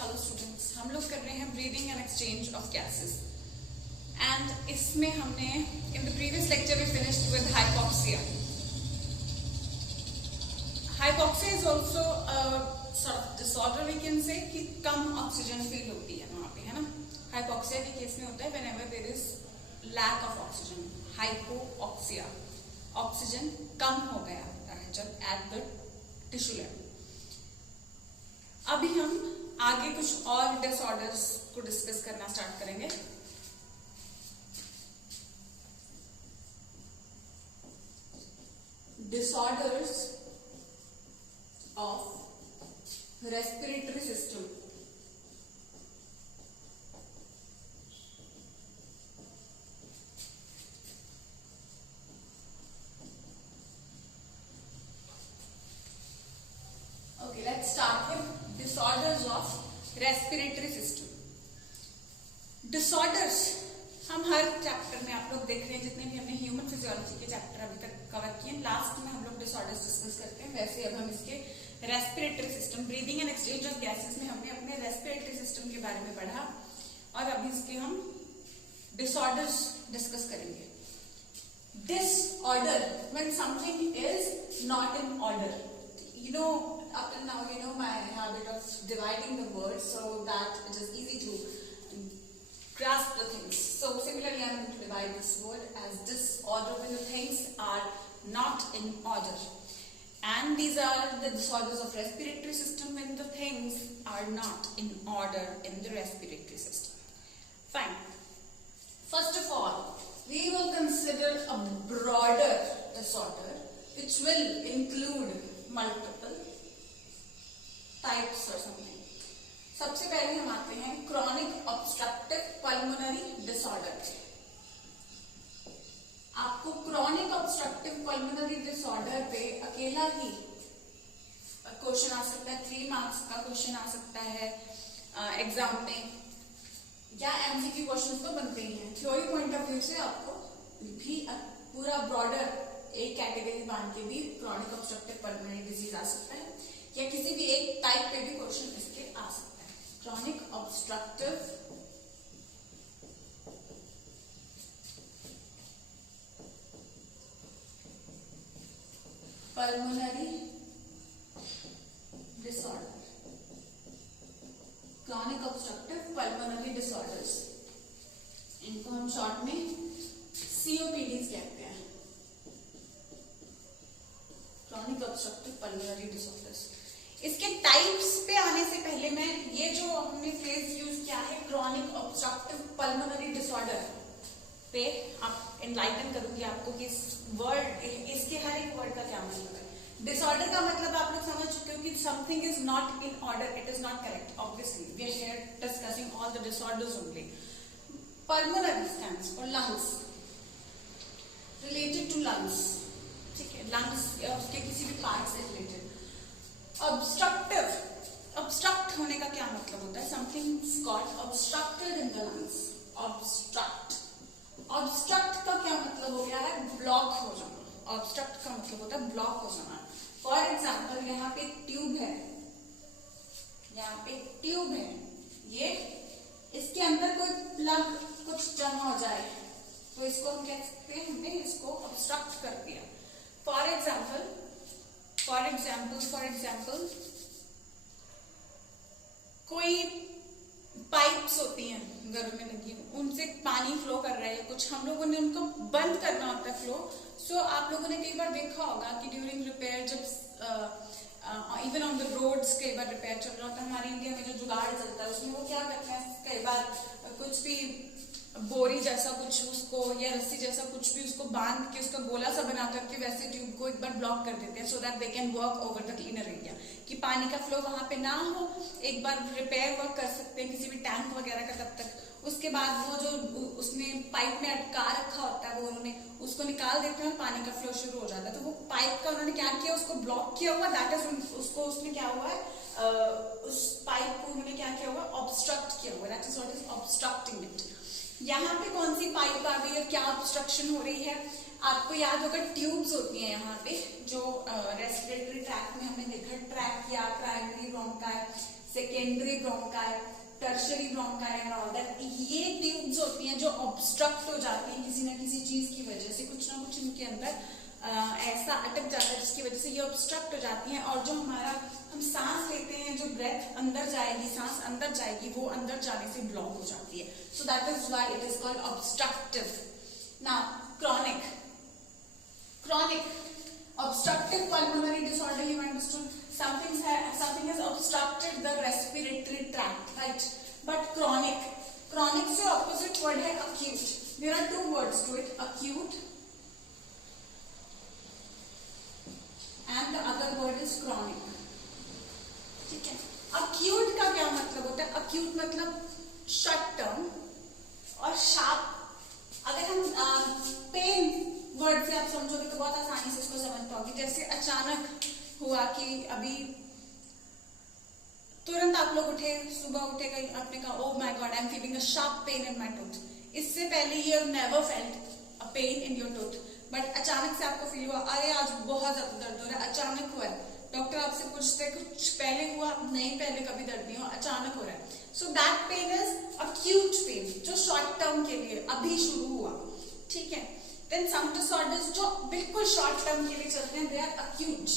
Hello students, हम लोग कर रहे हैं breathing and exchange of gases and इसमें हमने in the previous lecture we finished with hypoxia. Hypoxia is also sort of disorder we can say कि कम oxygen feel होती है वहां पे, है ना. हाइपोक्सिया के केस में होता है whenever there is lack of oxygen. Hypoxia, oxygen कम हो गया होता है जब एट द टिश्यू लेवल. अभी हम आगे कुछ और डिसऑर्डर्स को डिस्कस करना स्टार्ट करेंगे. Disorders of respiratory system. Okay, let's start with disorders of respiratory system. Disorders हम हर चैप्टर में आप लोग देख रहे हैं, जितने भी हमने ह्यूमन फिजियोलॉजी के चैप्टर अभी तक कवर किए, लास्ट में हम लोग डिसऑर्डर्स डिस्कस करते हैं. वैसे अब हम इसके respiratory system, breathing and exchange of gases में हमने अपने रेस्पिरेटरी सिस्टम के बारे में पढ़ा और अभी इसके हम डिसऑर्डर्स डिस्कस करेंगे. Disorder, when something is not in order. You know, up till now, you know my habit of dividing the words so that it is easy to grasp the things. So similarly, I am going to divide this word as disorder when the things are not in order. And these are the disorders of respiratory system when the things are not in order in the respiratory system. Fine. First of all, we will consider a broader disorder which will include multiple types or something. सबसे पहले हम आते हैं chronic obstructive pulmonary disorder. आपको chronic obstructive pulmonary disorder पे अकेला ही question आ सकता है, 3 मार्क्स का क्वेश्चन आ सकता है एग्जाम में, या एमसीक्यू क्वेश्चंस तो बनते ही हैं. थ्योरी पॉइंट ऑफ व्यू से आपको भी पूरा ब्रॉडर एक कैटेगरी बांध के भी क्रोनिक ऑब्स्ट्रक्टिव पल्मोनरी डिजीज आ सकता है, या किसी भी एक टाइप पे भी क्वेश्चन इसके आ सकता है. Chronic obstructive pulmonary disorder, chronic obstructive pulmonary disorders, इनको हम शॉर्ट में COPDs कहते हैं, क्रोनिक ऑब्स्ट्रक्टिव पल्मोनरी डिसऑर्डर्स. इसके टाइप्स पे आने से पहले मैं ये जो हमने फ्रेज यूज किया है क्रोनिक ऑब्स्ट्रक्टिव पल्मोनरी डिसऑर्डर पे आप एनलाइटन करूंगी आपको कि इस वर्ड, इसके हर एक वर्ड का क्या मतलब है. डिसऑर्डर का मतलब आप लोग समझ चुके हो कि something is not in order, it is not correct. Obviously we are here discussing all the disorders only. Pulmonary stands for lungs, related to lungs, ठीक है, लंग्स या उसके किसी भी पार्ट से रिलेटेड. ऑब्स्ट्रक्टिव, ऑब्स्ट्रक्ट होने का क्या मतलब होता है, something is got obstructed in the lungs. Obstruct, obstruct का क्या मतलब हो गया है, ब्लॉक हो जाना. ऑब्स्ट्रक्ट का मतलब होता है ब्लॉक हो जाना. फॉर एग्जाम्पल यहाँ पे ट्यूब है, यहाँ पे ट्यूब है, ये इसके अंदर कोई प्लग कुछ जमा हो जाए तो इसको हम कह सकते हैं हमने इसको ऑब्स्ट्रक्ट कर दिया. फॉर एग्जाम्पल कोई पाइप्स होती हैं घरों में लगी, उनसे पानी फ्लो कर रहा है कुछ, हम लोगों ने उनको बंद करना होता है फ्लो. सो आप लोगों ने कई बार देखा होगा कि ड्यूरिंग रिपेयर, जब इवन ऑन द रोड्स कई बार रिपेयर चल रहा होता है, हमारे इंडिया में जो जुगाड़ चलता है उसमें वो क्या करते हैं, कई बार कुछ भी बोरी जैसा कुछ उसको या रस्सी जैसा कुछ भी उसको बांध के उसका गोला सा बना करके वैसे ट्यूब को एक बार ब्लॉक कर देते हैं so that they can work over the cleaner area, कि पानी का फ्लो वहां पे ना हो. एक बार रिपेयर वर्क कर सकते हैं किसी भी टैंक वगैरह का तब तक. उसके बाद वो जो उसने पाइप में अटका रखा होता है वो उन्होंने उसको निकाल देते हैं और पानी का फ्लो शुरू हो जाता है. तो वो पाइप का उन्होंने क्या किया, उसको ब्लॉक किया हुआ, दैट इज उसको उसने क्या हुआ है, उस पाइप को उन्होंने क्या किया हुआ, ऑब्स्ट्रक्ट किया हुआ. That is what is obstructing it. यहाँ पे कौन सी पाइप आ गई और क्या ऑब्स्ट्रक्शन हो रही है, आपको याद होगा ट्यूब्स होती हैं यहाँ पे जो रेस्पिरेटरी ट्रैक में हमने देखा, ट्रैक या primary bronchi secondary bronchi, tertiary bronchi and all that. ये ट्यूब्स होती हैं जो ऑब्स्ट्रक्ट हो जाती हैं किसी ना किसी चीज की वजह से, कुछ ना कुछ इनके अंदर ऐसा अटक जाता है जिसकी वजह से ये ऑब्स्ट्रक्ट हो जाती हैं, और जो हमारा हम सांस लेते हैं, जो ब्रेथ अंदर जाएगी, सांस अंदर जाएगी, वो अंदर जाने से ब्लॉक हो जाती है। So that is why it is called obstructive. Now chronic obstructive pulmonary disorder, you understood, something has obstructed the respiratory tract, right? But chronic से opposite word है acute. There are two words to it, acute and the other word is chronic. ठीक है, acute का क्या मतलब होता है? acute मतलब short term और sharp। अगर हम पेन वर्ड से आप समझोगे तो बहुत आसानी से इसको समझ पाओगे। जैसे अचानक हुआ कि अभी तुरंत आप लोग उठे, सुबह उठे, कहीं आपने कहा oh my God I am feeling a sharp pain in my tooth. इससे पहले you have never felt a pain in your tooth, but अचानक से आपको फील हुआ अरे आज बहुत ज्यादा दर्द हो रहा है, अचानक हुआ है। डॉक्टर आपसे पूछते हैं कुछ पहले हुआ? नहीं, पहले कभी दर्द नहीं हुआ, अचानक हो रहा है। So that pain is acute pain, जो शॉर्ट टर्म के लिए अभी शुरू हुआ, ठीक है। देन सम डिसऑर्डर्स जो बिल्कुल शॉर्ट टर्म के लिए चलते हैं, दे आर अक्यूट।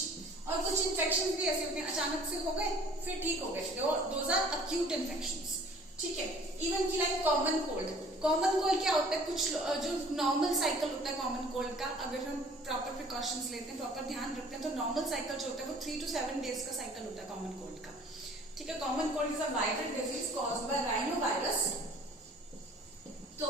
और कुछ इन्फेक्शन भी ऐसे होते हैं अचानक से हो गए फिर ठीक हो गए, दोज आर अक्यूट इन्फेक्शंस, ठीक है। इवन की लाइक कॉमन कोल्ड क्या होता है? कुछ जो नॉर्मल साइकिल होता है कॉमन कोल्ड का, अगर हम प्रॉपर प्रिकॉशंस लेते हैं, प्रॉपर ध्यान रखते हैं, तो नॉर्मल साइकिल जो होता है वो 3 to 7 डेज का साइकिल होता है कॉमन कोल्ड का, ठीक है। Common cold is a viral disease caused by rhino virus. तो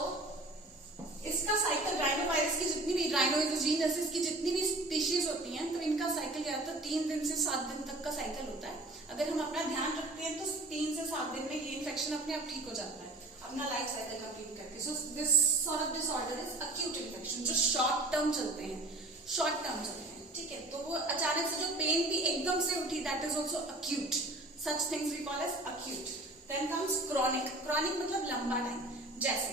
इसका साइकिल राइनो वायरस की जितनी भी, राइनो इज जीनस, इसकी जितनी भी स्पीशीज होती हैं, तो इनका साइकिल क्या होता है? 3 दिन से 7 दिन तक का साइकिल होता है। अगर हम अपना ध्यान रखते हैं तो 3 से 7 दिन में ये इन्फेक्शन अपने आप ठीक हो जाता है, अपना लाइफ साइकिल कंप्लीट करके। So this sort of disorder is acute infection, जो शॉर्ट टर्म चलते हैं, ठीक है। तो वो अचानक से जो पेन भी एकदम से उठी, that is also acute. Such things we call as acute. Then comes chronic मतलब लंबा टाइम। जैसे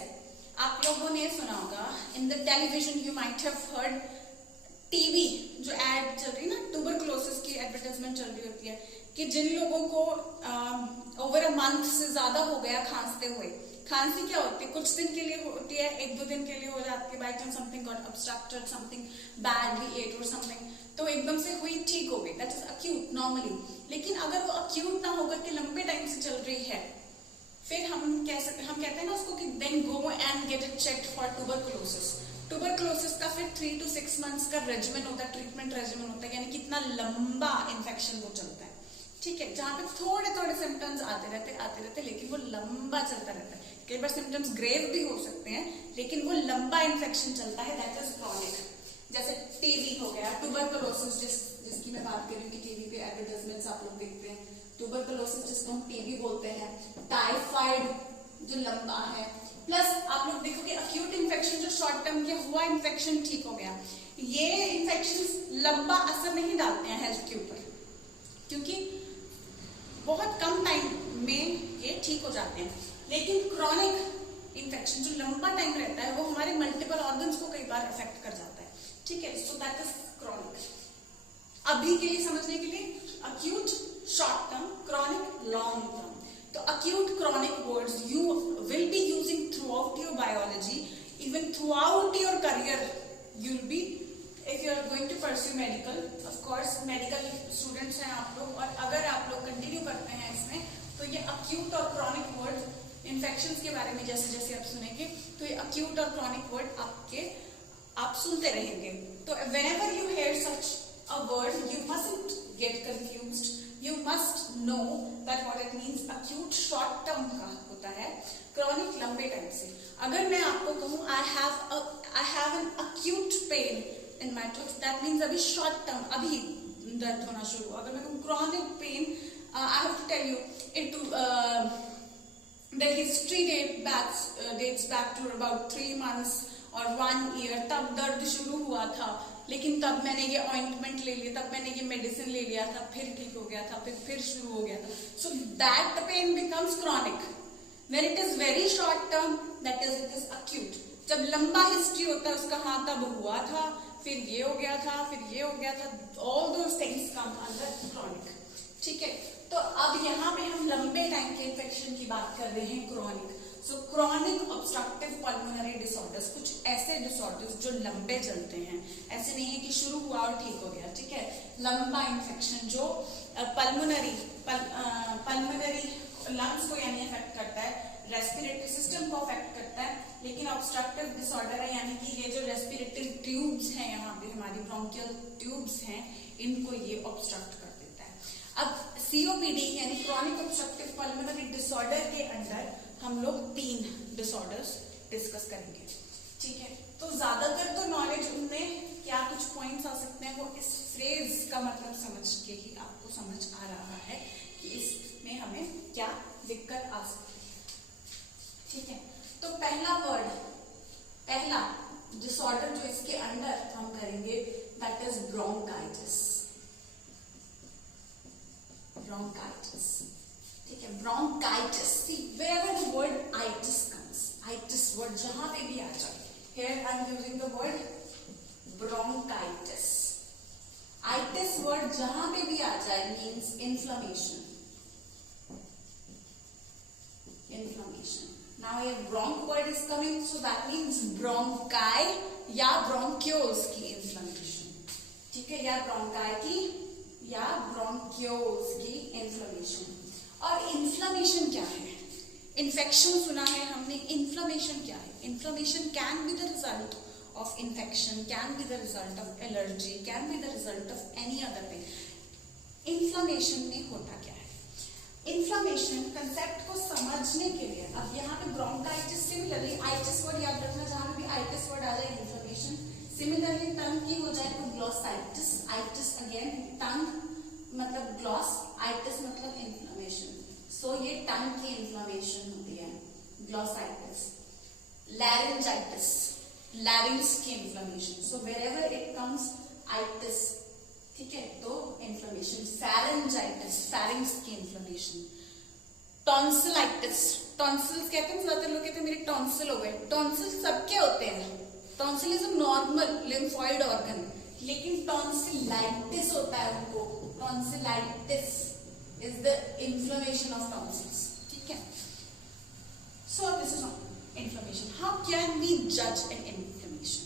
आप लोगों ने सुना होगा in the television, you might have heard, TV जो एड चल रही है ना, ट्यूबरकुलोसिस की एडवर्टाइजमेंट चल रही होती है कि जिन लोगों को ओवर अ मंथ से ज्यादा हो गया खांसते हुए, खांसी क्या होती है? कुछ दिन के लिए होती है, 1-2 दिन के लिए हो जाती है, by chance something got obstructed, something badly ate और समथिंग, तो एकदम से हुई, ठीक हो गई, दैट इज अक्यूट नॉर्मली। लेकिन अगर वो अक्यूट ना होकर के लंबे टाइम से चल रही है, फिर हम कहते हैं ना उसको कि then go and get it checked for tuberculosis. Tuberculosis का फिर 3 to 6 months का रेजिमेंट होता है, ट्रीटमेंट रेजिमेंट होता है, यानी कितना लंबा इन्फेक्शन वो चलता है, ठीक है। जहां पे थोड़े थोड़े सिम्टम्स आते रहते, लेकिन वो लंबा चलता रहता है। कई बार सिम्टम्स ग्रेव भी हो सकते हैं, लेकिन वो लंबा इन्फेक्शन चलता है, दैट इज क्रॉनिक। जैसे टीबी हो गया, ट्यूबरकुलोसिस जिसकी मैं बात कर रही हूँ कि टीवी पे एडवर्टाइजमेंट्स आप लोग देखते हैं, ट्यूबरकुलोसिस जिसको हम टीबी बोलते हैं, टाइफाइड जो लंबा है, प्लस आप लोग देखोगे अक्यूट इन्फेक्शन जो शॉर्ट टर्म के हुआ, इन्फेक्शन ठीक हो गया, ये इन्फेक्शन लंबा असर नहीं डालते हैं हेल्थ के ऊपर, क्योंकि बहुत कम टाइम में ये ठीक हो जाते हैं। लेकिन क्रॉनिक इन्फेक्शन जो लंबा टाइम रहता है, वो हमारे मल्टीपल ऑर्गन्स को कई बार अफेक्ट कर जाता है, ठीक है। So that is chronic. अभी के लिए समझने के लिए acute short term, chronic long term. तो acute chronic words you will be using throughout your biology, even throughout your career you'll be, if you are going to pursue medical, of course medical students हैं आप लोग, और अगर आप लोग continue करते हैं इसमें, तो ये acute और chronic words infections के बारे में जैसे जैसे आप सुनेंगे, तो ये acute और chronic word आप सुनते रहेंगे। तो whenever you hear such a word, you mustn't get confused. You must know that what it means. Acute short term का होता है, chronic लंबे टाइम से। अगर मैं आपको कहूँ I have an acute pain in my tooth, that means अभी short term, अभी दर्द होना शुरू। अगर मैं कहूँ chronic pain, I have to tell you the history dates back to about 3 months और 1 year, तब दर्द शुरू हुआ था, लेकिन तब मैंने ये ऑइंटमेंट ले लिया, तब मैंने ये मेडिसिन ले लिया था, फिर ठीक हो गया था, फिर शुरू हो गया था। सो that pen becomes chronic. When it is very short term, that is it is acute. जब लंबा हिस्ट्री होता है उसका, हाँ तब हुआ था, फिर ये हो गया था, फिर ये हो गया था, all those things come under chronic, ठीक है। तो अब यहाँ पे हम लंबे टाइम के इन्फेक्शन की बात कर रहे हैं, क्रॉनिक। सो क्रोनिक ऑब्स्ट्रक्टिव पल्मोनरी डिसऑर्डर्स, कुछ ऐसे डिसऑर्डर्स जो लंबे चलते हैं, ऐसे नहीं है कि शुरू हुआ और ठीक हो गया, ठीक है। लंबा इन्फेक्शन जो पल्मोनरी लंग्स को यानी अफेक्ट करता है, रेस्पिरेटरी सिस्टम को अफेक्ट करता है, लेकिन ऑब्स्ट्रक्टिव डिसऑर्डर है, यानी कि ये जो रेस्पिरेटरी ट्यूब्स हैं, यहाँ पे हमारी ब्रोंकियल ट्यूब्स हैं, इनको ये ऑब्स्ट्रक्ट कर देता है। अब सीओपीडी यानी क्रॉनिक ऑब्स्ट्रक्टिव पल्मोनरी डिसऑर्डर के अंदर हम लोग 3 डिसऑर्डर्स डिस्कस करेंगे, ठीक है। तो ज्यादातर तो नॉलेज उनमें क्या कुछ पॉइंट्स आ सकते हैं, वो इस फ्रेज का मतलब समझ के ही आपको समझ आ रहा है कि इसमें हमें क्या दिक्कत आ सकती है, ठीक है। तो पहला डिसऑर्डर जो इसके अंदर हम करेंगे दैट इज ब्रोंकाइटिस। ठीक है, bronchitis. See wherever the word itis comes, itis word जहां पे भी आ जाए, here I am using the word bronchitis. itis word जहां पे भी आ जाए means inflammation. Now here bronch word is coming, so that means bronchi या bronchioles की inflammation, ठीक है, या bronchi की या bronchioles की inflammation। और इन्फ्लेमेशन क्या है? इन्फेक्शन सुना है हमने, इन्फ्लेमेशन क्या है? Inflammation can be the result of infection, can be the result of allergy, can be the result of any other thing. Inflammation में होता क्या है? इन्फ्लेमेशन कंसेप्ट को समझने के लिए, अब यहाँ पे ब्रोंकाइटिस, सिमिलरली आइटिस वर्ड याद रखना, जहां भी आइटिस वर्ड आ जाए इन्फ्लेमेशन। सिमिलरली टंग की हो जाए तो ग्लॉसाइटिस, आइटिस अगेन टंग मतलब ग्लॉस, आइटिस मतलब इन्फ्लेमेशन। सो ये टंग की इन्फ्लेमेशन होती है, ग्लॉसाइटिस। लैरिंजाइटिस, लैरिंग्स की inflammation. So wherever it comes itis, ठीक है, तो इन्फ्लेमेशन। फैरेंजाइटिस, फैरिंग्स की इन्फ्लेमेशन। टॉन्सिलाइटिस, टॉन्सिल्स कहते हैं, ज्यादातर लोग कहते हैं मेरे टॉन्सिल हो गए। टॉन्सिल सबके होते हैं, tonsil is a normal lymphoid organ, लेकिन टॉन्सिलाइटिस होता है उनको। Tonsillitis is the inflammation of tonsils, ठीक है। So this is inflammation. How can we जज एन इन्फ्लेमेशन?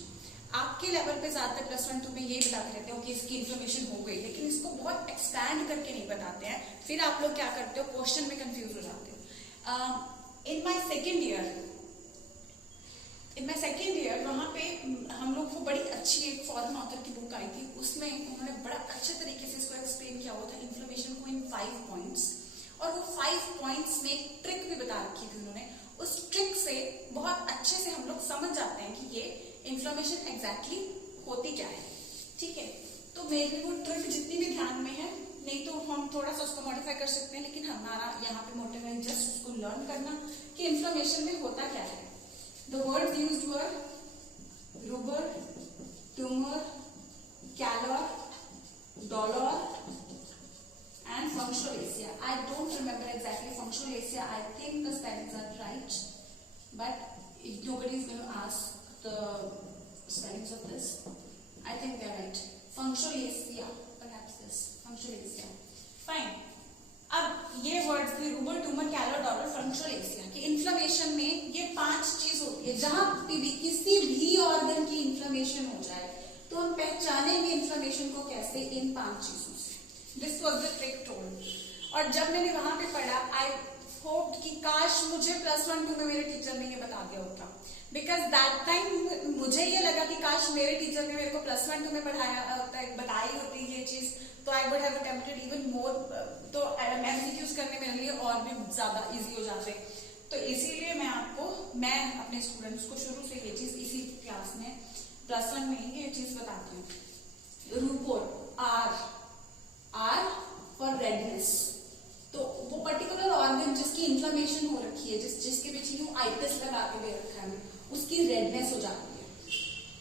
आपके लेवल पे ज्यादातर +1 2 में ये बताते रहते हो कि इसकी इन्फ्लेमेशन हो गई, लेकिन इसको बहुत एक्सपैंड करके नहीं बताते हैं। फिर आप लोग क्या करते हो, क्वेश्चन में कंफ्यूज हो जाते हो। इन माय सेकेंड ईयर वहां पे हम लोग को बड़ी अच्छी एक फॉरेन ऑथर की बुक आई थी, उसमें उन्होंने बड़ा अच्छे तरीके से इसको एक्सप्लेन किया हुआ था, इन्फ्लेमेशन को इन 5 पॉइंट्स। और वो 5 पॉइंट्स में एक ट्रिक भी बता रखी थी उन्होंने। उस ट्रिक से बहुत अच्छे से हम लोग समझ जाते हैं कि ये इन्फ्लेमेशन एग्जैक्टली होती क्या है, ठीक है। तो मेरी वो ट्रिक जितनी भी ध्यान में है, नहीं तो हम थोड़ा सा उसको मॉडिफाई कर सकते हैं, लेकिन हमारा यहाँ पे मोटिव है जस्ट उसको लर्न करना कि इन्फ्लेमेशन में होता क्या है। The words used were rubor, tumor, calor, dolor, and functionalacia. I don't remember exactly functionalacia. I think the spellings are right, but nobody is going to ask the spellings of this. I think they're right. Functionalacia, perhaps this functionalacia. Fine. अब ये words थे रूबर, tumour, कैलर, dollar, फंक्शनलेसिया कि inflammation में ये 5 चीज होती है। जहां भी किसी भी ऑर्गन की इन्फ्लेमेशन हो जाए तो हम पहचानेंगे इन्फ्लेमेशन को कैसे, इन 5 चीजों से। This was the trick told. और जब मैंने वहां पे पढ़ा, आई होप कि काश मुझे +1 2 में मेरे टीचर ने ये बता दिया होता, बिकॉज दैट टाइम मुझे ये लगा कि काश मेरे टीचर ने मेरे को +1 2 में पढ़ाया होता, बताई होती ये चीज, तो I would have attempted even more, तो एमसीक्यूज करने मेरे लिए और भी ज्यादा इजी हो जाते। तो इसीलिए मैं अपने स्टूडेंट्स को शुरू से ये चीज इसी क्लास में +1 में ये चीज बताती हूँ। रूपोर, आर फॉर रेडनेस, तो वो पर्टिकुलर ऑर्गन जिसकी इन्फ्लेमेशन हो रखी है, जिसके पीछे यूं आइटिस लगा के दे रखा है, उसकी रेडनेस हो जाती है,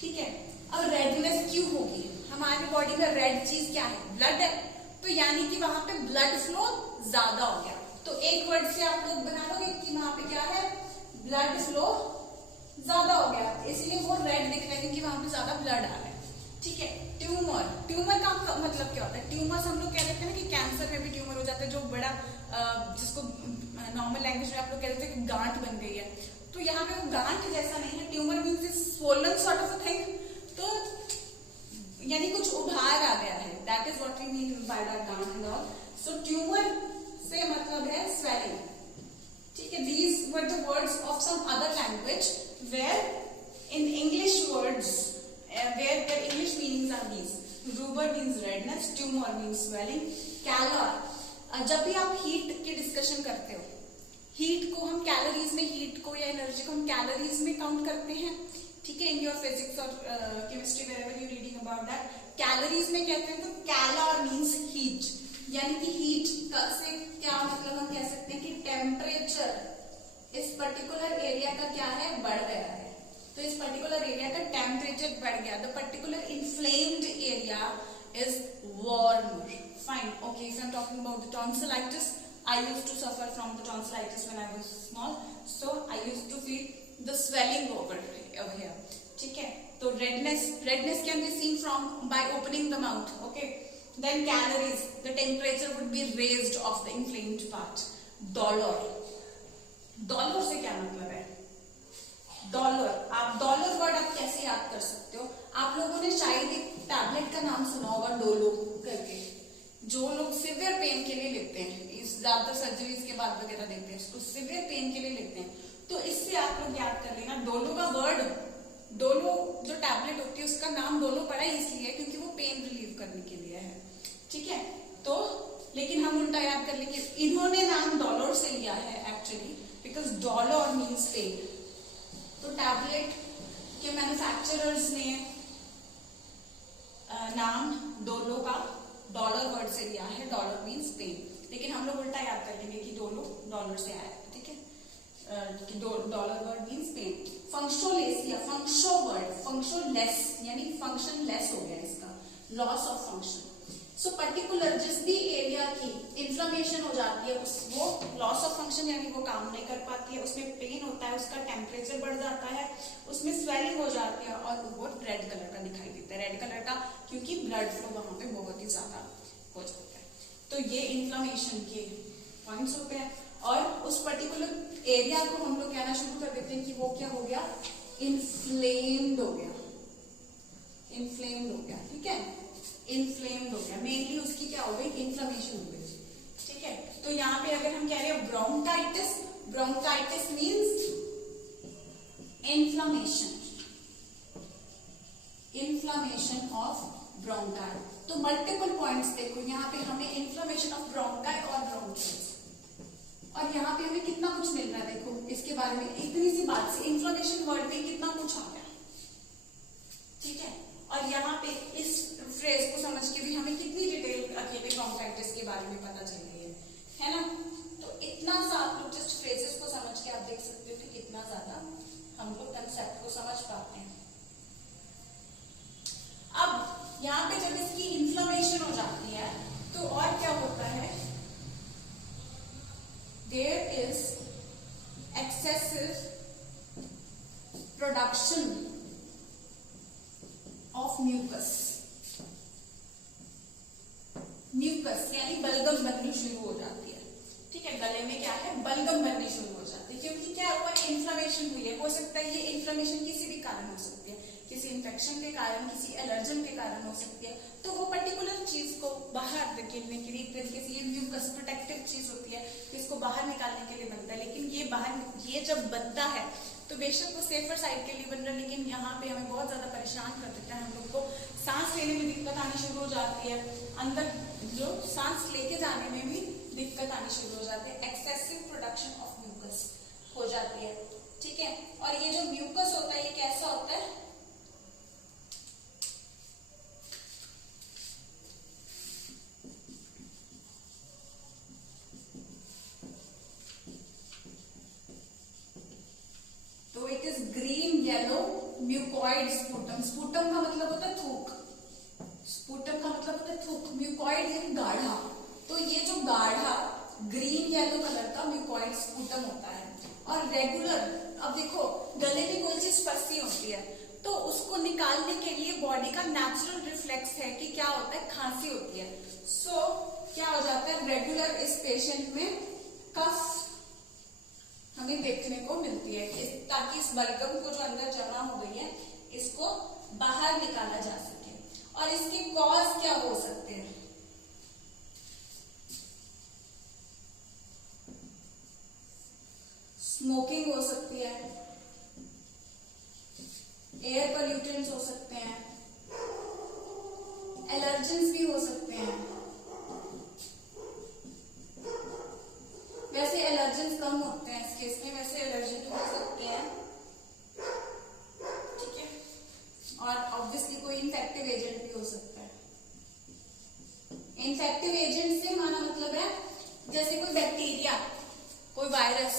ठीक है। अब रेडनेस क्यों होगी? हमारी बॉडी में रेड चीज क्या है? ब्लड है, तो यानी कि वहां पे ब्लड फ्लो ज्यादा हो गया। तो एक वर्ड से आप लोग बना लोगे कि वहां पे क्या है, ब्लड फ्लो ज्यादा हो गया, इसलिए वो रेड दिख रहा है क्योंकि वहां पे ज्यादा ब्लड आ रहा है, ठीक है। ट्यूमर, ट्यूमर का मतलब क्या होता है? ट्यूमर हम लोग कह देते हैं ना कि कैंसर में भी ट्यूमर हो जाता है, जो बड़ा जिसको नॉर्मल लैंग्वेज में आप लोग कहते हैं कि गांठ बन गई है, तो यहाँ पे वो गांठ जैसा नहीं है। Tumour means is swollen sort of a thing, तो यानी कुछ उभार आ गया है, that is what we mean by that गांठ एंड ऑल। सो ट्यूमर से मतलब है स्वेलिंग, ठीक है। These were the words of some other language where in English words where their English meanings are these. Rubor means redness, tumor means swelling, calor। जब भी आप heat की discussion करते हो, हीट को हम कैलोरीज में, हीट को या एनर्जी को हम कैलोरीज में काउंट करते हैं, ठीक है। इन योर फिजिक्स और chemistry wherever you reading about that, calories में कहते हैं तो कैलोर मीन्स हीट, यानी कि हीट से क्या मतलब हम कह सकते हैं कि टेम्परेचर इस पर्टिकुलर एरिया का क्या है, बढ़ गया है। तो इस पर्टिकुलर एरिया का टेम्परेचर बढ़ गया, the particular inflamed area is warmer. Fine, okay. If I am talking about the tonsillitis, I used to suffer from the tonsillitis when I was small, so I used to feel the swelling over here, ठीक है। तो redness can be seen from by opening the mouth, okay। Then calories, the temperature would be raised of the inflamed part। dolor से क्या मतलब है, dollar, आप dollar word आप कैसे याद कर सकते हो, आप लोगों ने शायद एक टैबलेट का नाम सुना होगा, डोलो करके, जो लोग सिवियर पेन के लिए लेते हैं, इस ज्यादातर सर्जरीज के बाद वगैरह देते हैं, उसको सिवियर पेन के लिए लेते हैं। तो इससे आप लोग याद कर लेना, डोलो का वर्ड, डोलो जो टैबलेट होती है उसका नाम डोलो पड़ा इसलिए क्योंकि वो पेन रिलीव करने के लिए है, ठीक है। तो लेकिन हम उल्टा याद कर लेंगे, इन्होंने नाम डॉलर से लिया है actually, because dolor means pain. तो टैबलेट के मैन्युफैक्चरर्स ने नाम डोलो का डॉलर वर्ड से लिया है, डॉलर मीन्स पेन, लेकिन हम लोग उल्टा याद कर लेंगे कि डोलो डॉलर से आया है, ठीक है। कि dolor word means pain. Functionless, functio word, functionless यानी फंक्शन लेस हो गया इसका, loss of function. So particular जिस भी एरिया की इन्फ्लेमेशन हो जाती है वो लॉस ऑफ फंक्शन यानी वो काम नहीं कर पाती है, उसमें पेन होता है, उसका टेम्परेचर बढ़ जाता है, उसमें स्वेलिंग हो जाती है और वो रेड कलर का दिखाई देता है, रेड कलर का, क्योंकि ब्लड फ्लो वहां पे बहुत ही ज्यादा हो जाता है। तो ये इन्फ्लेमेशन के पॉइंट्स होते हैं, और उस पर्टिकुलर एरिया को हम लोग कहना शुरू कर देते हैं कि वो क्या हो गया, इन्फ्लेम्ड हो गया, इन्फ्लेम्ड हो गया, ठीक है, इन्फ्लेम्ड हो गया, मेनली उसकी क्या हो गई, इन्फ्लेमेशन हो गई, ठीक है। तो यहाँ पे अगर हम कह रहे हैं bronchitis, bronchitis means inflammation, inflammation of bronchi. तो मल्टीपल पॉइंट्स देखो, यहाँ पे हमें इन्फ्लेमेशन ऑफ ब्रोंकाई और ब्रोंकाइटिस, और यहाँ पे हमें कितना कुछ मिल रहा है, देखो इसके बारे में इतनी सी बात से इन्फ्लेमेशन वर्ड में कितना कुछ आ गया, ठीक है। और यहाँ पे इस फ्रेज को समझ के भी हमें कितनी डिटेल अकेले ब्रोंकाइटिस के बारे में पता चल रही है ना। तो इतना सा आप लोग जस्ट फ्रेजेस को समझ के आप देख सकते हो कि कितना ज्यादा हम लोग कंसेप्ट को समझ पाते हैं। अब यहाँ पे जब इसकी इन्फ्लेमेशन हो जाती है तो और क्या होता है, there is excessive production of mucus, mucus यानी बलगम बननी शुरू हो जाती है, ठीक है। गले में क्या है, बलगम बननी शुरू हो जाती है, क्योंकि क्या हुआ, इन्फ्लेमेशन हुई है। हो सकता है ये इन्फ्लेमेशन किसी भी कारण हो सकती है, किसी इन्फेक्शन के कारण, किसी एलर्जन के कारण हो सकती है। तो वो पर्टिकुलर चीज को बाहर निकलने के लिए एक तरीके से ये म्यूकस प्रोटेक्टिव चीज होती है, तो इसको बाहर निकालने के लिए बनता है। लेकिन ये जब बनता है तो बेशक वो सेफर साइड के लिए बन रहा है, लेकिन यहाँ पे हमें बहुत ज्यादा परेशान कर देता है, हम लोग को सांस लेने में दिक्कत आनी शुरू हो जाती है, अंदर जो सांस लेके जाने में भी दिक्कत आनी शुरू हो जाती है, एक्सेसिव प्रोडक्शन ऑफ म्यूकस हो जाती है, ठीक है। और ये जो म्यूकस होता है ये कैसा होता है, तो it is green yellow mucoid sputum. Sputum का मतलब होता है थूक, स्पूटम का मतलब होता है थूक, म्यूकॉइड यानी गाढ़ा। तो ये जो गाढ़ा ग्रीन येलो कलर का म्यूकॉइड स्पूटम होता है। और रेगुलर, अब देखो गले में कोई चीज फंसी होती है तो उसको निकालने के लिए बॉडी का नेचुरल रिफ्लेक्स है कि क्या होता है, खांसी होती है। सो क्या हो जाता है, रेगुलर इस पेशेंट में कफ हमें देखने को मिलती है, ताकि इस बलगम को जो अंदर जमा हो गई है इसको बाहर निकाला जा सके। और इसके कॉज क्या हो सकते हैं? स्मोकिंग हो सकती है, एयर पोल्यूटेंट्स हो सकते हैं, एलर्जेंस भी हो सकते हैं। वैसे एलर्जेंस कम होते हैं इस केस में, वैसे एलर्जी भी हो सकती है, ठीक है। और ऑब्वियसली कोई इन्फेक्टिव एजेंट भी हो सकता है। इन्फेक्टिव एजेंट से हमारा मतलब है जैसे कोई बैक्टीरिया, कोई वायरस,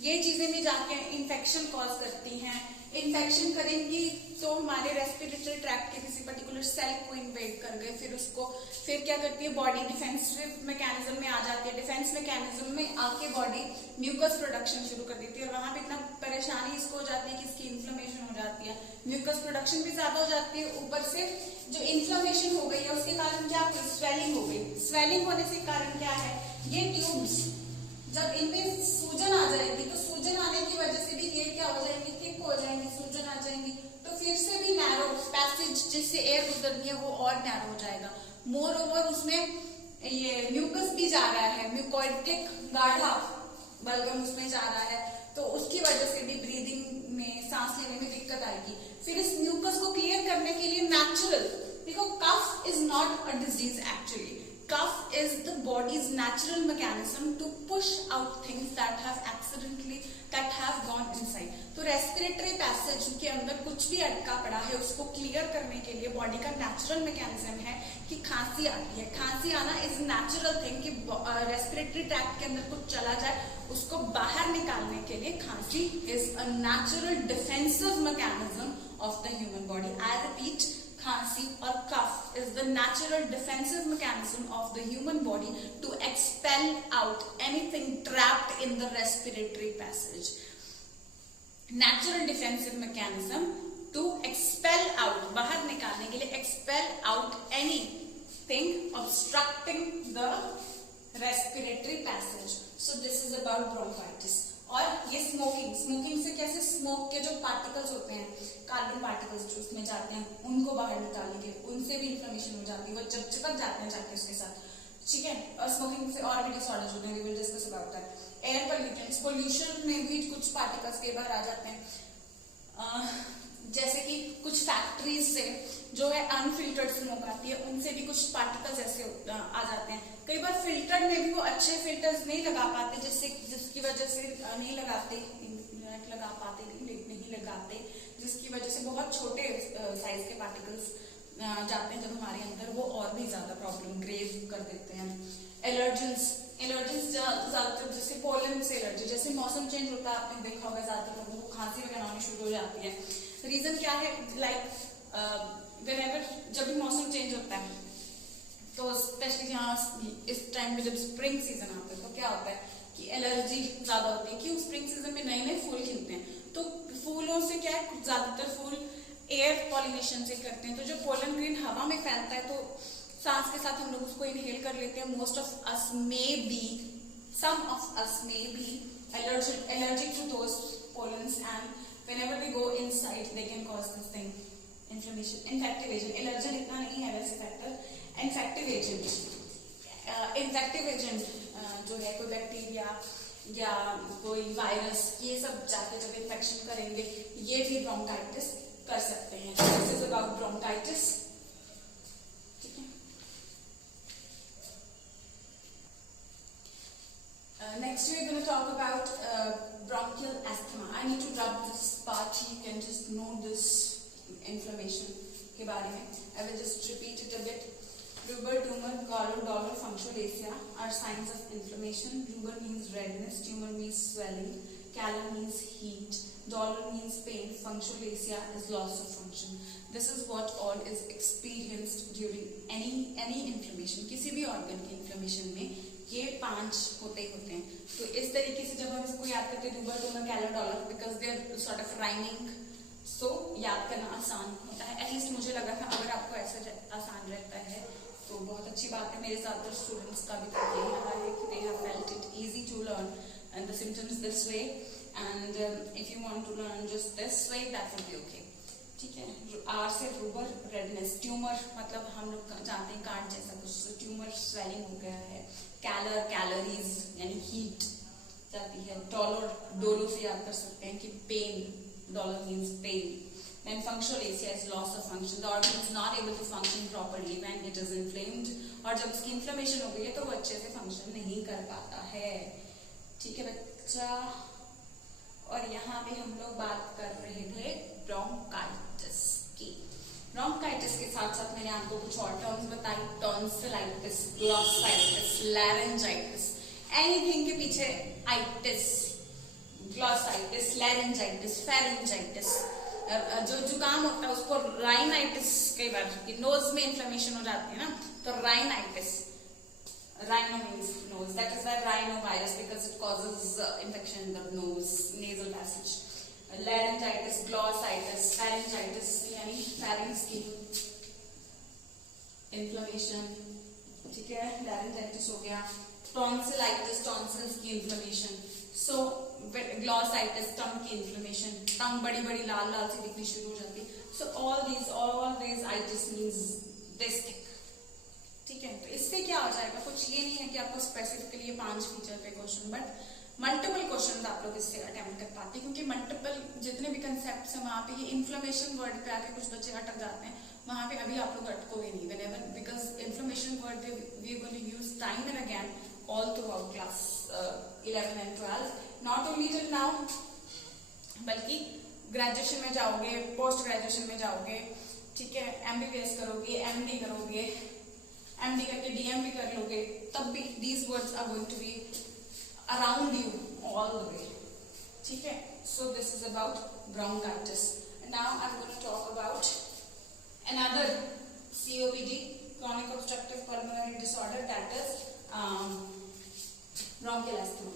ये चीजें भी जाके इन्फेक्शन कॉज करती हैं। इन्फेक्शन करेंगी तो हमारे रेस्पिरेटरी ट्रैक्ट के किसी पर्टिकुलर सेल को इन्वेड कर गए, फिर क्या करती है बॉडी डिफेंसिव मैकेनिज्म में आ जाती है। डिफेंस मैकेनिज्म में आके बॉडी म्यूकस प्रोडक्शन शुरू कर देती है, और वहां पे इतना परेशानी इसको हो जाती है कि इसकी इन्फ्लेमेशन हो जाती है, म्यूकस प्रोडक्शन भी ज्यादा हो जाती है। ऊपर से जो इन्फ्लेमेशन हो गई है उसके कारण क्या हुई, स्वेलिंग हो गई। स्वेलिंग होने से कारण क्या है, ये ट्यूब्स जब इनमें सूजन आ जाएगी तो सूजन आने की वजह से भी ये क्या हो जाएंगी, थिक हो जाएंगी, सूजन आ जाएंगी, तो फिर से भी नैरो पैसेज जिससे एयर गुजरनी है वो और नैरो हो जाएगा। मोर ओवर उसमें ये म्यूकस भी जा रहा है, म्यूकोइडिक गाढ़ा बलगम उसमें जा रहा है, तो उसकी वजह से भी ब्रीदिंग में, सांस लेने में दिक्कत आएगी। फिर इस म्यूकस को क्लियर करने के लिए नेचुरल, देखो cough is not a disease actually, cough is the body's natural mechanism to push out things that have gone inside। तो रेस्पिरेटरी पैसेज के अंदर कुछ भी अटका पड़ा है उसको क्लियर करने के लिए बॉडी का नेचुरल मैकेनिज्म है कि खांसी आती है। खांसी आना इज नेचुरल थिंग कि रेस्पिरेटरी ट्रैक्ट के अंदर कुछ चला जाए उसको बाहर निकालने के लिए खांसी is a natural defensive mechanism of the human body. I repeat, खांसी और कफ is the natural defensive mechanism of the human body to expel out anything trapped in the respiratory passage. Natural defensive mechanism to expel out, bahar nikalne ke liye, expel out anything obstructing the respiratory passage. So this is about bronchitis. और ये smoking से कैसे smoke के जो particles होते हैं, carbon particles जो उसमें जाते हैं उनको बाहर निकालेंगे, उनसे भी इन्फ्लेमेशन हो जाती है, वो जब चिपक जाते हैं जाके उसके साथ, ठीक है। और स्मोकिंग से और भी डिसऑर्डर्स होते हैं, we will discuss about that. Air pollutants, pollution में भी कुछ पार्टिकल्स के बाहर आ जाते हैं, जैसे कि कुछ फैक्ट्रीज से जो है अनफिल्टर्ड स्मोक आती है, उनसे भी कुछ पार्टिकल्स ऐसे आ जाते हैं। कई बार फिल्टर में भी वो अच्छे फिल्टर्स नहीं लगा पाते, जिसकी वजह से नहीं लगाते, जिसकी वजह से बहुत छोटे साइज के पार्टिकल्स जाते हैं जब हमारे अंदर, वो और भी ज्यादा प्रॉब्लम ग्रेव कर देते हैं। एलर्जेंस ज्यादातर जैसे पोलन से एलर्जी, जैसे मौसम चेंज होता है आपने देखा होगा ज्यादातर लोगों को खांसी वगैरह आनी शुरू हो जाती है। रीजन क्या है, लाइक व्हेनेवर जब भी मौसम चेंज होता है तो स्पेशली यहाँ इस टाइम में जब स्प्रिंग सीजन आता है तो क्या होता है कि एलर्जी ज्यादा होती है। क्यों, स्प्रिंग सीजन में नए नए फूल खिलते हैं, तो फूलों से क्या है, ज्यादातर फूल एयर पॉलिनेशन से करते हैं, तो जो पोलन ग्रेन हवा में फैलता है तो सांस के साथ हम लोग उसको इनहेल कर लेते हैं। Most of us may be, some of us may be allergic to those pollens, and whenever they go inside they can cause this thing, inflammation। infective agent, allergen इतना नहीं है वैसे फैक्टर। infective agent जो है कोई bacteria या कोई virus, ये सब जाके जब इन्फेक्शन करेंगे ये भी ब्रोंकाइटिस कर सकते हैं। दिस इज अबाउट ब्रोंकाइटिस, ठीक है। Next we are going to talk about bronchial asthma. I need to drop this part, you can just know this inflammation के बारे में। I will just repeat it a bit. Rubor, tumor, gall, dolor, functionalia are signs of inflammation. Rubor means redness, tumor means swelling, callor means heat, dolor means pain, functionalia is loss of function. This is what all is experienced during any inflammation. किसी भी organ की inflammation में ये 5 होते हैं। तो इस तरीके से जब हम इसको याद करते हैं, rubor, tumor, calor, dolor, because they are sort of rhyming, so याद करना आसान होता है। एटलीस्ट मुझे लगा था अगर आपको ऐसा आसान रहता है तो बहुत अच्छी बात है। मेरे ज्यादातर स्टूडेंट्स का भी तो यही the symptoms this way, and if you want to learn just this way, that will be okay. ठीक है. R से रूबर, रेडनेस, ट्यूमर मतलब हम लोग जानते हैं कार्ड जैसा कुछ, ट्यूमर स्वेलिंग हो गया है. कैलर, कैलोरीज यानी हीट जाती है. डॉलर, डोलो से याद कर सकते हैं कि pain, dolor means pain. Then functional ACI is loss of function. The organ is not able to function properly when it is inflamed. और जब उसकी इन्फ्लेमेशन हो गई है तो वो अच्छे से फंक्शन नहीं कर पाता है. ठीक है बच्चा. और यहाँ पे हम लोग बात कर रहे थे ब्रोंकाइटिस की. ब्रोंकाइटिस के साथ साथ मैंने आपको कुछ और टर्म्स बताई. टॉन्सिलाइटिस, ग्लॉसाइटिस, लैरेंजाइटिस. एनीथिंग के पीछे आइटिस, ग्लॉसाइटिस, लैरेंजाइटिस, फेरेंजाइटिस. जो जुकाम होता है उसको राइनाइटिस, कई बार नोज में इन्फ्लेमेशन हो जाती है ना, तो rhinitis. Rhino means nose. That is why rhinovirus, because it causes infection in the nose, nasal passage. Laryngitis, glossitis, pharyngitis यानी pharynx की inflammation. ठीक है, laryngitis हो गया. Tonsillitis, tonsils की inflammation. So glossitis, tongue की inflammation. tongue बड़ी बड़ी लाल लाल सी दिखनी शुरू हो जाती. So all these itis means this thick. ठीक है. तो इससे क्या हो जाएगा, कुछ ये नहीं है कि आपको स्पेसिफिकली ये 5 फीचर पे क्वेश्चन, बट मल्टीपल क्वेश्चन आप लोग इससे अटेम्प्ट कर पाते हैं, क्योंकि मल्टीपल जितने भी कंसेप्ट है वहां पे ये इन्फ्लेमेशन वर्ड पे आके कुछ बच्चे अटक जाते हैं. वहां पे अभी आप लोग अटकोगे नहीं, व्हेनेवर, बिकॉज इन्फ्लेमेशन वर्ड पे we are going to use time and again all throughout class 11 and 12. Not only till now, बल्कि ग्रेजुएशन में जाओगे, पोस्ट ग्रेजुएशन में जाओगे, ठीक है, MBBS करोगे, MD करोगे, MD करके DM भी कर लोगे, तब भी these words are going to be around you all the way. ठीक है. So this is about bronchitis. And now I'm going to talk about another COPD, chronic obstructive pulmonary disorder, that is bronchial asthma.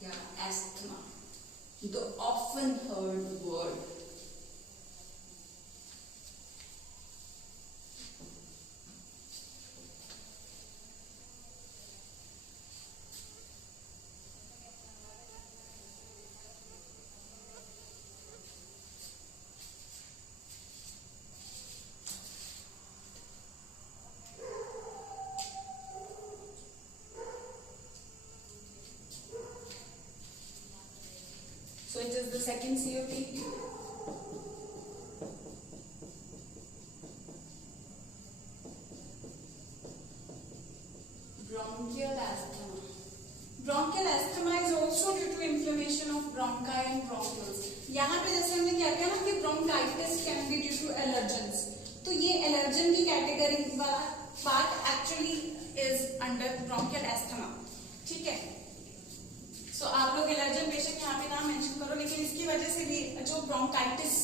Yeah, asthma, the often heard word. So it is the second COPD. Bronchial asthma. Bronchial asthma is also due to inflammation of bronchi and bronchioles. यहाँ पे जैसे हमने क्या किया ना कि bronchitis can be due to allergens. तो ये एलर्जन की कैटेगरी वाला part actually is under bronchial asthma. ठीक है. सो आप लोग एलर्जन बेशक यहाँ पे नाम मेंशन करो, लेकिन इसकी वजह से भी जो ब्रोंकाइटिस,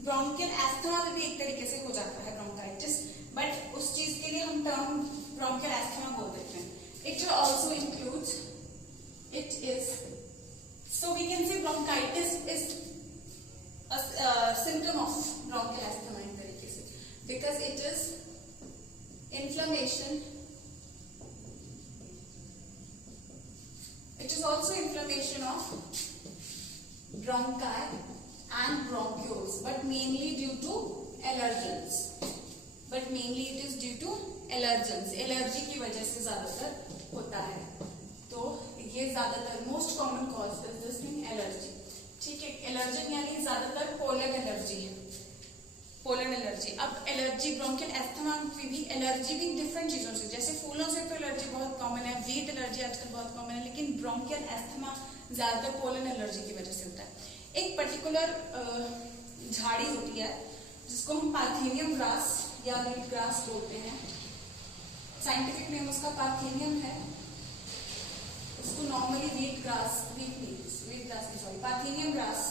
ब्रोंकियल एस्थमा में भी एक तरीके से हो जाता है ब्रोंकाइटिस, बट उस चीज के लिए हम टर्म ब्रोंकियल एस्थमा बोल देते हैं. It also includes, it is, so we can say bronchitis is symptom of bronchial asthma in तरीके से, because it is inflammation. It is also inflammation of bronchi and bronchioles, but mainly due to allergens. But mainly it is due to allergens. Allergy की वजह से ज्यादातर होता है. तो ये ज्यादातर most common cause is this thing, allergy. ठीक है. एलर्जन यानी ज्यादातर पोलन एलर्जी है, पोलन एलर्जी. अब एलर्जी ब्रोंकियल एस्थमा में भी एलर्जी भी डिफरेंट चीजों से, जैसे फूलों से तो एलर्जी बहुत कॉमन है, वीट एलर्जी आजकल बहुत कॉमन है, लेकिन ब्रोंकियल एस्थमा ज्यादातर पोलन एलर्जी की वजह से होता है. एक पर्टिकुलर झाड़ी होती है जिसको हम पार्थेनियम ग्रास या वीट ग्रास बोलते हैं. साइंटिफिक नेम उसका पार्थेनियम है. उसको normally wheat grass, parthenium grass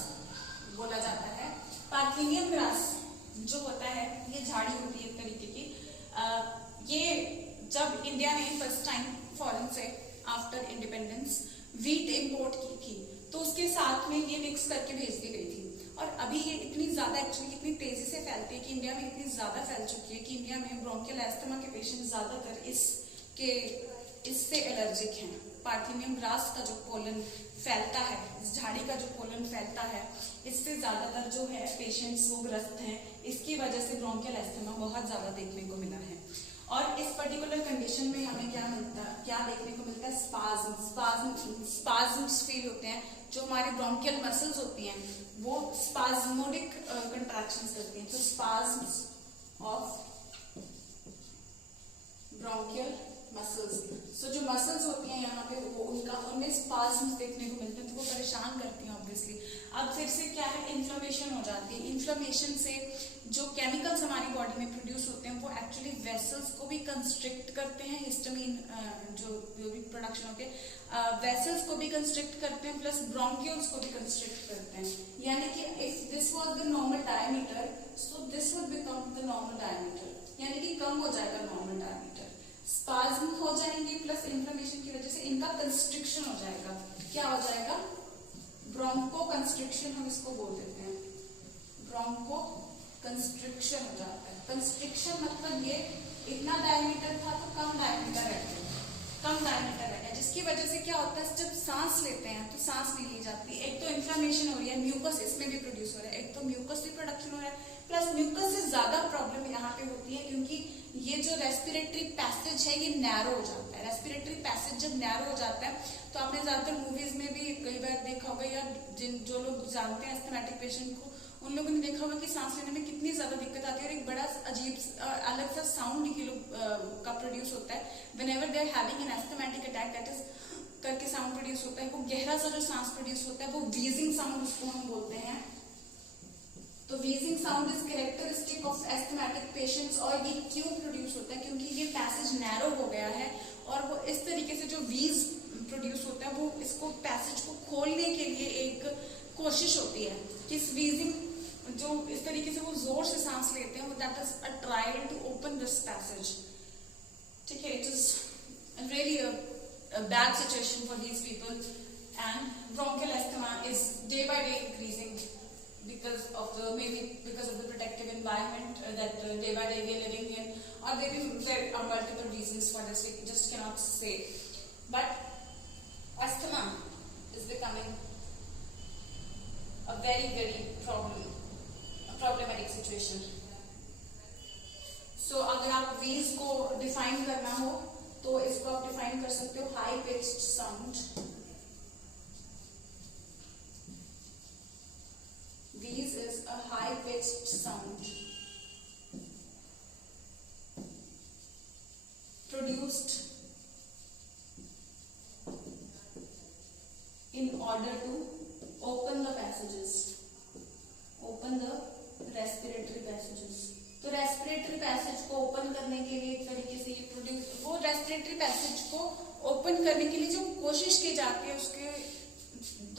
बोला जाता है. पार्थेनियम ग्रास जो होता है, ये झाड़ी होती है एक तरीके की. ये जब इंडिया ने फर्स्ट टाइम फॉरेन से आफ्टर इंडिपेंडेंस वीट इंपोर्ट की थी, तो उसके साथ में ये मिक्स करके भेज दी गई थी. और अभी ये इतनी ज्यादा एक्चुअली इतनी तेजी से फैलती है कि इंडिया में इतनी ज्यादा फैल चुकी है कि इंडिया में ब्रोंकियल एस्थमा के पेशेंट ज्यादातर इससे एलर्जिक हैं, पार्थिनियम ग्रास का जो पोलन फैलता है, झाड़ी का जो पोलन फैलता है, इससे ज्यादातर जो है पेशेंट्स वो ग्रस्त हैं। इसकी वजह से ब्रोंकियल एस्थमा बहुत ज्यादा देखने को मिला है। और इस पर्टिकुलर कंडीशन में हमें क्या देखने को मिलता है? स्पाज्म्स फील होते हैं। जो हमारे ब्रोंकियल मसल्स होती हैं वो स्पाज्मोडिक कंट्रैक्शंस करती हैं। तो स्पाज्म्स ऑफ ब्रोंकियल मसल्स, सो जो मसल्स होती हैं यहाँ पे वो उनमें स्पाज्म्स देखने को मिलते हैं, तो वो परेशान करती हैं ऑब्वियसली। अब फिर से क्या है, इन्फ्लेमेशन हो जाती है। इन्फ्लेमेशन से जो केमिकल्स हमारी बॉडी में प्रोड्यूस होते हैं वो एक्चुअली वेसल्स को भी कंस्ट्रिक्ट करते हैं। हिस्टामिन जो भी प्रोडक्शन होते हैं वेसल्स को भी कंस्ट्रिक्ट करते हैं, प्लस ब्रोंक्यूल्स को भी कंस्ट्रिक्ट करते हैं। यानी कि if this was the normal diameter, so this would become the normal diameter, यानी कि कम हो जाएगा नॉर्मल डायमीटर। स्पाज्म हो जाएंगे प्लस इन्फ्लेमेशन की वजह से इनका कंस्ट्रिक्शन हो जाएगा। क्या हो जाएगा? ब्रोंको कंस्ट्रिक्शन हम इसको बोल देते हैं। ब्रोंको कंस्ट्रिक्शन हो जाता है। कंस्ट्रिक्शन मतलब ये इतना डायमीटर था तो कम डायमीटर है, जिसकी वजह से क्या होता है, जब सांस लेते हैं तो सांस नहीं ली जाती। एक तो इन्फ्लेमेशन हो रही है, म्यूकस इसमें भी प्रोड्यूस हो रहा है, एक तो म्यूकस भी प्रोडक्शन हो रहा है, प्लस म्यूकस से ज्यादा प्रॉब्लम यहाँ पे होती है क्योंकि ये जो रेस्पिरेटरी पैसेज है ये नैरो हो जाता है। रेस्पिरेटरी पैसेज जब नैरो हो जाता है तो आपने ज्यादातर मूवीज में भी कई बार देखा होगा, या जो लोग जानते हैं एस्थमेटिक पेशेंट को उन लोगों ने देखा होगा कि सांस लेने में कितनी ज्यादा दिक्कत आती है और एक बड़ा अजीब अलग सा साउंड ये लोग का प्रोड्यूस होता है। Whenever they are having an asthmatic attack, that is करके साउंड प्रोड्यूस होता है। वो गहरा सा जो सांस प्रोड्यूस होता है वो वीजिंग साउंड उसको हम बोलते हैं। तो wheezing sound is characteristic of asthmatic patients. और ये क्यों प्रोड्यूस होता है? क्योंकि ये पैसेज नैरो हो गया है और वो इस तरीके से जो वीज प्रोड्यूस होता है वो इसको पैसेज को खोलने के लिए एक कोशिश होती है कि इस वीजिंग जो इस तरीके से वो जोर से सांस लेते हैं, that is a trial to open this passage. ठीक है, it is really a bad situation for these people, and bronchial asthma is day by day increasing because of the protective environment that day by day we are living in, or maybe there are multiple reasons for this, we just cannot say, but asthma is becoming a very problematic situation. So अगर आप V's को define करना हो तो इसको आप define कर सकते हो high pitched sound. Wheeze is a high pitched sound produced in order to open the passages, open the respiratory passages. तो रेस्पिरेटरी पैसेज को ओपन करने के लिए एक तरीके से ये प्रोड्यूस, वो रेस्पिरेटरी पैसेज को ओपन करने के लिए जो कोशिश की जाती है उसके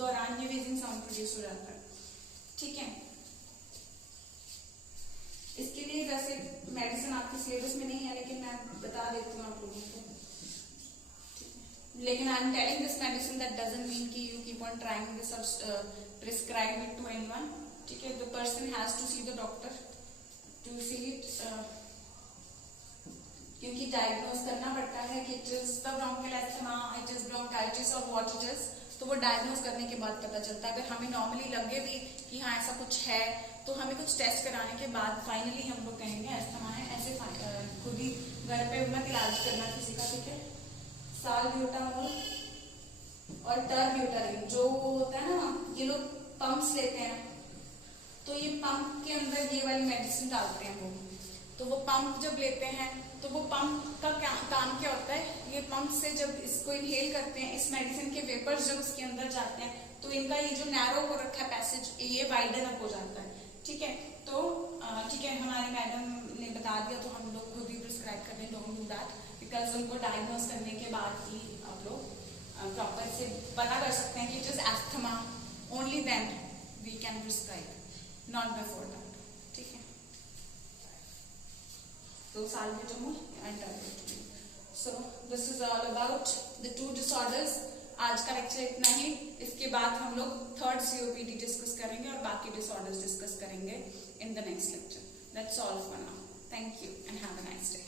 दौरान ये व्हीजिंग साउंड प्रोड्यूस हो जाता है। ठीक है, इसके लिए वैसे मेडिसिन आपके सिलेबस में नहीं है लेकिन मैं बता देती हूँ आप लोगों को। लेकिन I am telling this medicine that doesn't mean कि you keep on trying this or prescribe it to anyone. ठीक है, the person has to see the doctor to see it, क्योंकि डायग्नोज करना पड़ता है कि it is the bronchial asthma, it is bronchitis or what it is, तो वो diagnose करने के बाद पता चलता है। अगर हमें नॉर्मली लगे भी कि हाँ ऐसा कुछ है तो हमें कुछ टेस्ट कराने के बाद फाइनली हम लोग कहेंगे एस्थमा है। ऐसे खुद ही घर पे मत इलाज करना किसी का। ठीक है, साल्ब्यूटामोल और टर्ब्यूटालिन जो होता है ना, ये लोग पंप्स लेते हैं तो ये पंप के अंदर ये वाली मेडिसिन डालते हैं वो, तो वो पंप जब लेते हैं तो वो पंप का काम क्या होता है, ये पंप से जब इसको इनहेल करते हैं, इस मेडिसिन के वेपर्स जब उसके अंदर जाते हैं तो इनका ये जो नैरो हो रखा है पैसेज ये वाइडन अप हो जाता है। ठीक है, तो ठीक है, हमारी मैडम ने बता दिया तो हम लोग खुद ही प्रिस्क्राइब कर दें, डोंट डू दैट, बिकॉज उनको डायग्नोज करने के बाद ही आप लोग प्रॉपर से पता कर सकते हैं कि it is asthma, only then we can prescribe, not before that. ठीक है, तो salbutamol and tolbutamol. So this is all about the two disorders. आज का लेक्चर इतना ही। इसके बाद हम लोग थर्ड COPD डिस्कस करेंगे और बाकी डिसऑर्डर्स डिस्कस करेंगे in the next lecture. That's all for now. Thank you and have a nice day.